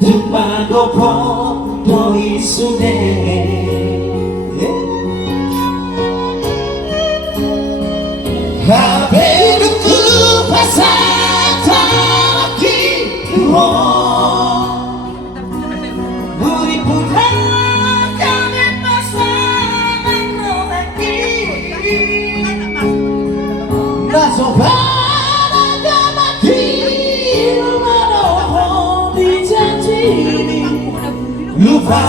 듣마고 보이수네 Haberuku pasatara kiwo Muri puraka me pasana no lagi Naso para gamaki Lumano di janji Lupa